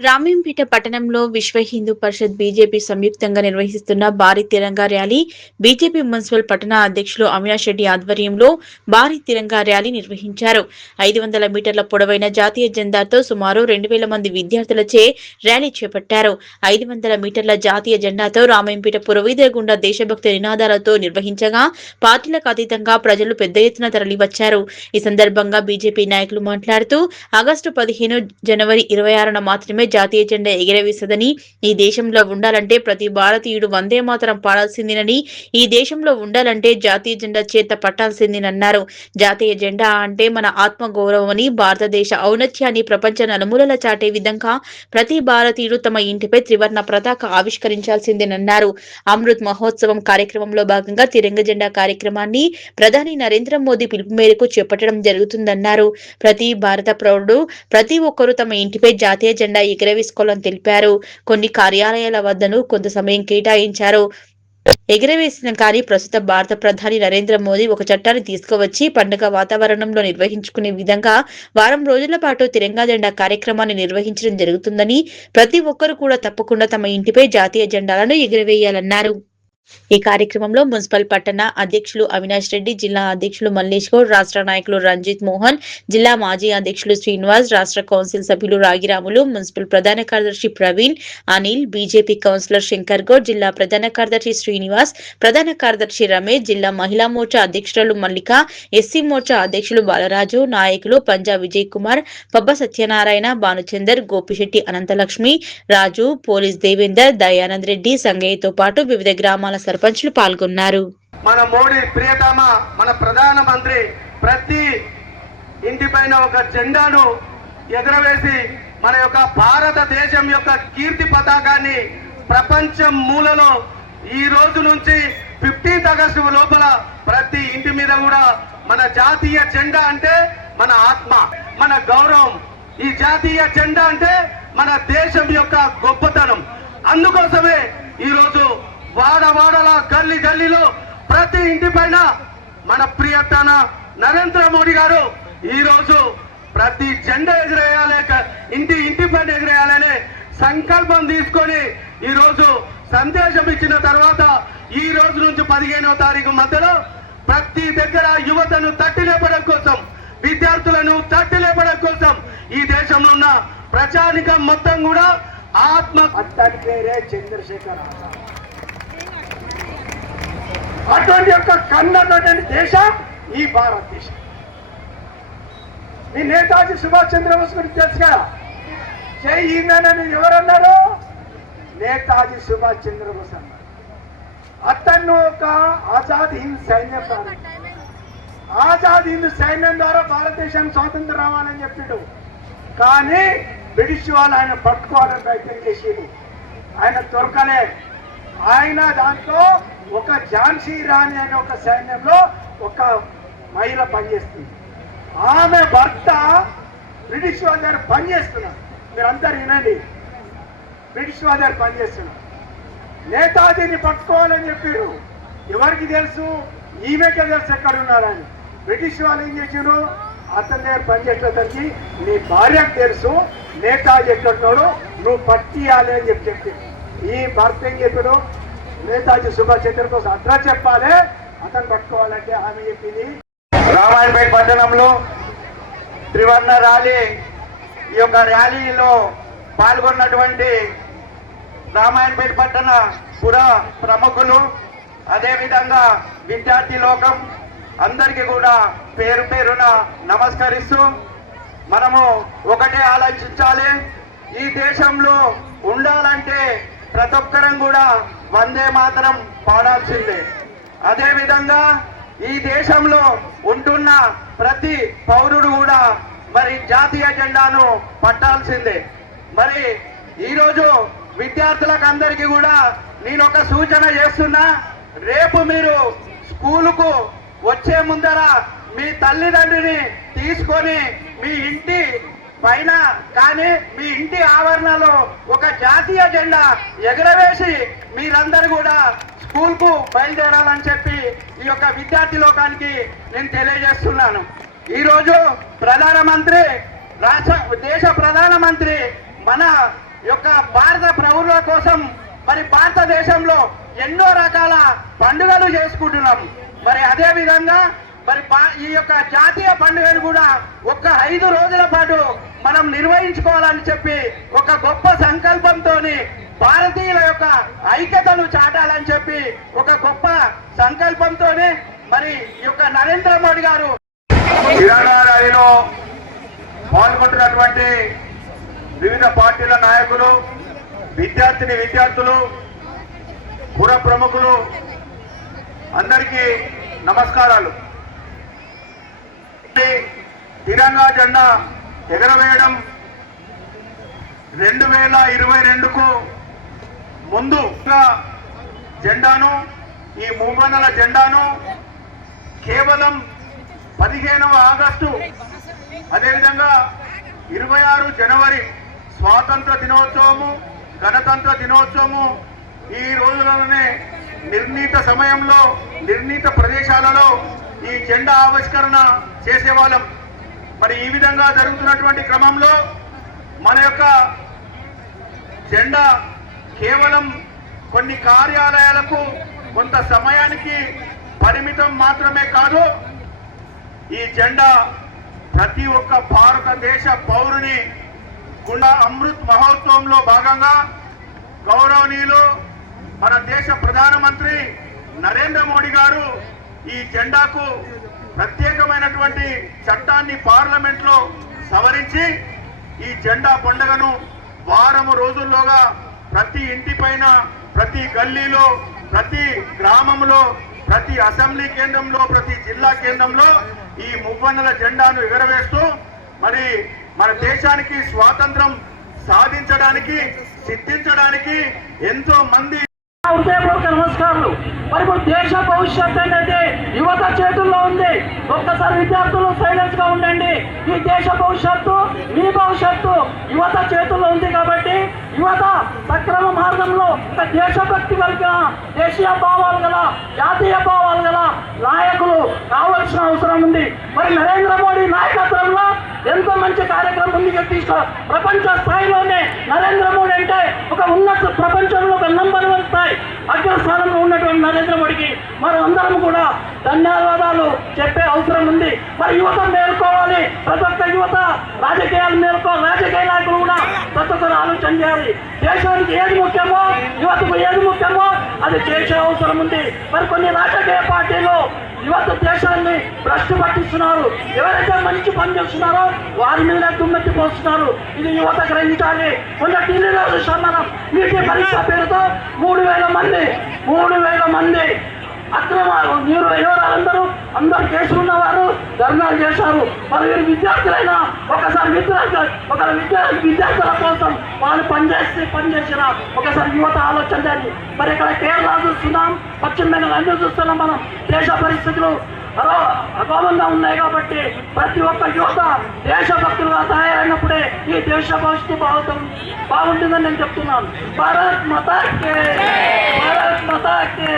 రామేంపేట పట్టణంలో విశ్వ హిందూ పరిషత్ బీజేపీ సంయుక్తంగా నిర్వహిస్తున్న భారీ తిరంగా ర్యాలీ బీజేపీ మున్సిపల్ పట్టణ అధ్యక్షులు అవినాష్ రెడ్డి ఆధ్వర్యంలో భారీ తిరంగా ర్యాలీ నిర్వహించారు. 500 మీటర్ల పొడవైన జాతీయ జెండాతో సుమారు 2000 మంది విద్యార్థులచే ర్యాలీ చేపట్టారు. 500 మీటర్ల జాతీయ జెండాతో రామేంపేట పురవీధుల గుండా దేశభక్తి నినాదాలతో నిర్వహించగా పార్టీలకు అతీతంగా ప్రజలు పెద్ద ఎత్తున తరలివచ్చారు. ఈ సందర్భంగా బీజేపీ నాయకులు మాట్లాడుతూ ఆగస్టు 15 జనవరి 26న మాత్రమే జాతీయ జెండా ఎగరవేస్తదని, ఈ దేశంలో ఉండాలంటే ప్రతి భారతీయుడు వందే మాతరం పాడాల్సిందేనని, ఈ దేశంలో ఉండాలంటే జాతీయ జెండా చేత పట్టాల్సిందేనన్నారు. జాతీయ జెండా అంటే మన ఆత్మ గౌరవమని, భారతదేశ ఔన్నత్యాన్ని ప్రపంచ నలుమూలల చాటే విధంగా ప్రతి భారతీయుడు తమ ఇంటిపై త్రివర్ణ పతాక ఆవిష్కరించాల్సిందేనన్నారు. అమృత్ మహోత్సవం కార్యక్రమంలో భాగంగా తిరంగ జెండా కార్యక్రమాన్ని ప్రధాని నరేంద్ర మోదీ పిలుపు మేరకు చేపట్టడం జరుగుతుందన్నారు. ప్రతి భారత పౌరుడు ప్రతి ఒక్కరూ తమ ఇంటిపై జాతీయ జెండా ఎగరవేసుకోవాలని తెలిపారు. కొన్ని కార్యాలయాల వద్దను కొంత సమయం కేటాయించారు. ఎగరవేసిన కానీ ప్రస్తుత భారత ప్రధాని నరేంద్ర మోదీ ఒక చట్టాన్ని తీసుకువచ్చి పండుగ వాతావరణంలో నిర్వహించుకునే విధంగా వారం రోజుల పాటు తిరంగా జెండా కార్యక్రమాన్ని నిర్వహించడం జరుగుతుందని, ప్రతి ఒక్కరూ కూడా తప్పకుండా తమ ఇంటిపై జాతీయ జెండాలను ఎగరవేయాలన్నారు. ఈ కార్యక్రమంలో మున్సిపల్ పట్టణ అధ్యక్షులు అవినాష్ రెడ్డి, జిల్లా అధ్యక్షులు మల్లేష్ గౌడ్, రాష్ట్ర నాయకులు రంజిత్ మోహన్, జిల్లా మాజీ అధ్యక్షులు శ్రీనివాస్, రాష్ట్ర కౌన్సిల్ సభ్యులు రాగిరాములు, మున్సిపల్ ప్రధాన కార్యదర్శి ప్రవీణ్, అనిల్, బీజేపీ కౌన్సిలర్ శంకర్ గౌడ్, జిల్లా ప్రధాన కార్యదర్శి శ్రీనివాస్, ప్రధాన కార్యదర్శి రమేష్, జిల్లా మహిళా మోర్చా అధ్యక్షురాలు మల్లిక, ఎస్సీ మోర్చా అధ్యక్షులు బాలరాజు, నాయకులు పంజా విజయ్ కుమార్, పబ్బ సత్యనారాయణ, భానుచందర్, గోపిశెట్టి అనంతలక్ష్మి, రాజు, పోలీస్ దేవేందర్, దయానంద్ రెడ్డి, సంగయ్యతో పాటు వివిధ గ్రామాల సర్పంచులు పాల్గొన్నారు. మన మోడీ ప్రియతమ మన ప్రధానమంత్రి ప్రతి ఇంటిపైన ఒక జెండాను ఎగరవేసి మన యొక్క భారతదేశం యొక్క కీర్తి పతాకాన్ని ప్రపంచం మూలలో ఈ రోజు నుంచి 15th ఆగస్టు లోపల ప్రతి ఇంటి మీద కూడా మన జాతీయ జెండా అంటే మన ఆత్మ, మన గౌరవం. ఈ జాతీయ జెండా అంటే మన దేశం యొక్క గొప్పతనం. అందుకోసమే ఈరోజు వాడవాడల గల్లీ గల్లీలో ప్రతి ఇంటి పైన మన ప్రియతమ నరేంద్ర మోడీ గారు ఈ రోజు ప్రతి జెండా ఎగిరేయాలి, ఇంటి పైన ఎగిరేయాలనే సంకల్పం తీసుకొని ఈ రోజు సందేశం ఇచ్చిన తర్వాత ఈ రోజు నుంచి 15వ తారీఖు మధ్యలో ప్రతి దగ్గర యువతను తట్టి లేపడం కోసం, విద్యార్థులను తట్టి లేపడం కోసం ఈ దేశంలో ఉన్న ప్రజానికం మొత్తం కూడా ఆత్మ చంద్రశేఖర్ అటువంటి యొక్క కన్నటువంటి దేశం ఈ భారతదేశం. ఈ నేతాజీ సుభాష్ చంద్రబోస్ గురించి తెలుసు కదా, జై హింద్ అని ఎవరన్నారు? నేతాజీ సుభాష్ చంద్రబోస్ అన్నారు. అతను ఒక ఆజాద్ హింద్ సైన్యం ద్వారా, ఆజాద్ హింద్ సైన్యం ద్వారా భారతదేశానికి స్వాతంత్రం రావాలని చెప్పాడు. కానీ బ్రిటిష్ వాళ్ళు ఆయన పట్టుకోవాలని ప్రయత్నం చేసేది, ఆయన దొరకలే. ఆయన దాంట్లో ఒక ఝాన్సీ రాణి అనే ఒక సైన్యంలో ఒక మహిళ పనిచేస్తుంది. ఆమె భర్త బ్రిటిష్ వాళ్ళ దగ్గర పనిచేస్తున్నారు. మీరందరూ వినండి, బ్రిటిష్ వాళ్ళ దగ్గర పనిచేస్తున్నారు. నేతాజీని పట్టుకోవాలని చెప్పారు. ఎవరికి తెలుసు? ఈమెకే తెలుసు ఎక్కడ ఉన్నారని. బ్రిటిష్ వాళ్ళు ఏం చేశారు? అతని దగ్గర పనిచేసేసరికి నీ భార్యకు తెలుసు నేతాజీ ఎక్కడున్నాడు, నువ్వు పట్టియాలి అని చెప్పి ఈ భర్త ఏం చెప్పాడు? నేతాజీ సుభాష్ చంద్రబోస్ అడ్రస్ చెప్పాలి, అతను పట్టుకోవాలంటే ఆమె చెప్పింది. రామాయణపేట పట్టణంలో త్రివర్ణ ర్యాలీ, ఈ యొక్క ర్యాలీలో పాల్గొన్నటువంటి రామాయణపేట పట్టణ పుర ప్రముఖులు, అదేవిధంగా విద్యార్థి లోకం అందరికీ కూడా పేరు పేరున నమస్కరిస్తూ, మనము ఒకటే ఆలోచించాలి, ఈ దేశంలో ఉండాలంటే ప్రతి ఒక్కరం కూడా వందే మాతరం పాడాల్సిందే. అదేవిధంగా ఈ దేశంలో ఉంటున్న ప్రతి పౌరుడు కూడా మరి జాతీయ జెండాను పట్టాల్సిందే. మరి ఈరోజు విద్యార్థులకు అందరికీ కూడా నేను ఒక సూచన చేస్తున్నా. రేపు మీరు స్కూలుకు వచ్చే ముందర మీ తల్లిదండ్రిని తీసుకొని మీ ఇంటి పైన కానీ మీ ఇంటి ఆవరణలో ఒక జాతీయ జెండా ఎగరవేసి మీరందరూ కూడా స్కూల్ కు బయలుదేరాలని చెప్పి ఈ యొక్క విద్యార్థి లోకానికి నేను తెలియజేస్తున్నాను. ఈరోజు ప్రధానమంత్రి దేశ ప్రధానమంత్రి మన యొక్క భారత పౌరుల కోసం మరి భారతదేశంలో ఎన్నో రకాల పండుగలు చేసుకుంటున్నాం. మరి అదే విధంగా మరి ఈ యొక్క జాతీయ పండుగను కూడా ఒక 5 రోజుల పాటు మనం నిర్వహించుకోవాలని చెప్పి ఒక గొప్ప సంకల్పంతో భారతీయుల యొక్క ఐక్యతను చాటాలని చెప్పి ఒక గొప్ప సంకల్పంతోనే మరి ఈ యొక్క నరేంద్ర మోడీ గారు తిరంగా ర్యాలీలో పాల్గొంటున్నటువంటి వివిధ పార్టీల నాయకులు, విద్యార్థులు, పుర ప్రముఖులు అందరికీ నమస్కారాలు. తిరంగా జెండా ఎగరవేయడం 2022కు ముందు జెండాను, ఈ మూవన్నెల జెండాను కేవలం 15వ ఆగస్టు, అదేవిధంగా 26 జనవరి స్వాతంత్ర దినోత్సవము, గణతంత్ర దినోత్సవము ఈ రోజులలోనే నిర్ణీత సమయంలో నిర్ణీత ప్రదేశాలలో ఈ జెండా ఆవిష్కరణ చేసేవాళ్ళం. మరి ఈ విధంగా జరుగుతున్నటువంటి క్రమంలో మన యొక్క జెండా కేవలం కొన్ని కార్యాలయాలకు కొంత సమయానికి పరిమితం మాత్రమే కాదు, ఈ జెండా ప్రతి ఒక్క భారతదేశ పౌరుని గుండా అమృత్ మహోత్సవంలో భాగంగా గౌరవనీయులు మన దేశ ప్రధానమంత్రి నరేంద్ర మోడీ గారు ఈ జెండాకు ప్రత్యేకమైనటువంటి చట్టాన్ని పార్లమెంట్ లో సవరించి ఈ జెండా పండుగను వారం రోజుల్లోగా ప్రతి ఇంటిపైన, ప్రతి గల్లీలో, ప్రతి గ్రామంలో, ప్రతి అసెంబ్లీ కేంద్రంలో, ప్రతి జిల్లా కేంద్రంలో ఈ మూవన్నెల జెండాను ఎగరవేస్తూ మరి మన దేశానికి స్వాతంత్రం సాధించడానికి, సిద్ధించడానికి ఎంతో మంది హృదయపూర్వక నమస్కారాలు. మరి ఇప్పుడు దేశ భవిష్యత్తు అనేది యువత చేతుల్లో ఉంది. ఒక్కసారి విద్యార్థులు సైలెన్స్ గా ఉండండి. ఈ దేశ భవిష్యత్తు, మీ భవిష్యత్తు యువత చేతుల్లో ఉంది. కాబట్టి యువత సక్రమ మార్గంలో ఒక దేశభక్తి కలిగిన, దేశీయ భావాలు గల, జాతీయ భావాలు గల నాయకులు కావాల్సిన అవసరం ఉంది. మరి నరేంద్ర మోడీ నాయకత్వంలో ఎంతో మంచి కార్యక్రమం ముందుకు తీసుకో. ప్రపంచ స్థాయిలోనే నరేంద్ర మోడీ అంటే ఒక ఉన్నత ప్రపంచంలో ఒక నంబర్ 1 స్థాయి అగ్రస్థానంలో ఉన్నటువంటి నరేంద్ర మోడీకి మనం అందరం కూడా ధన్యవాదాలు చెప్పే అవసరం ఉంది. మరి యువత మేల్కోవాలి. ప్రతి ఒక్క యువత రాజకీయాలు మేల్కోవాలి. రాజకీయ నాయకులు కూడా ప్రతి ఒక్కరు ఆలోచన చేయాలి. దేశానికి ఏది ముఖ్యమో, యువతకు ఏది ముఖ్యమో అది చేసే అవసరం ఉంది. మరి కొన్ని రాజకీయ పార్టీలు యువత దేశాన్ని భ్రష్టు పట్టిస్తున్నారు. ఎవరైతే మంచి పని చేస్తున్నారో వారి మీద దుమ్మెత్తి పోస్తున్నారు. ఇది యువత గ్రహించాలి. మొన్న ఢిల్లీలో చూసాం మనం, నీటి పరీక్ష పేరుతో 3,000 మంది అక్రమ ఎవరందరూ అందరు కేసులు ఉన్నవారు ధర్నాలు చేశారు. మరి వీరు విద్యార్థులైనా ఒకసారి విద్యార్థుల కోసం వాళ్ళు పనిచేసిన ఒకసారి యువత ఆలోచన చేయాలి. మరి ఇక్కడ కేరళ చూస్తున్నాం, పశ్చిమ బెంగాల్ అన్ని చూస్తున్నాం మనం. దేశ పరిస్థితులు అగౌరవంగా ఉన్నాయి. కాబట్టి ప్రతి ఒక్క యువత దేశభక్తులుగా తయారైనప్పుడే ఈ దేశ భవిష్యత్తు బాగుంటుందని నేను చెప్తున్నాను. భారత్ మాతా కే, భారత్ మాతా కే.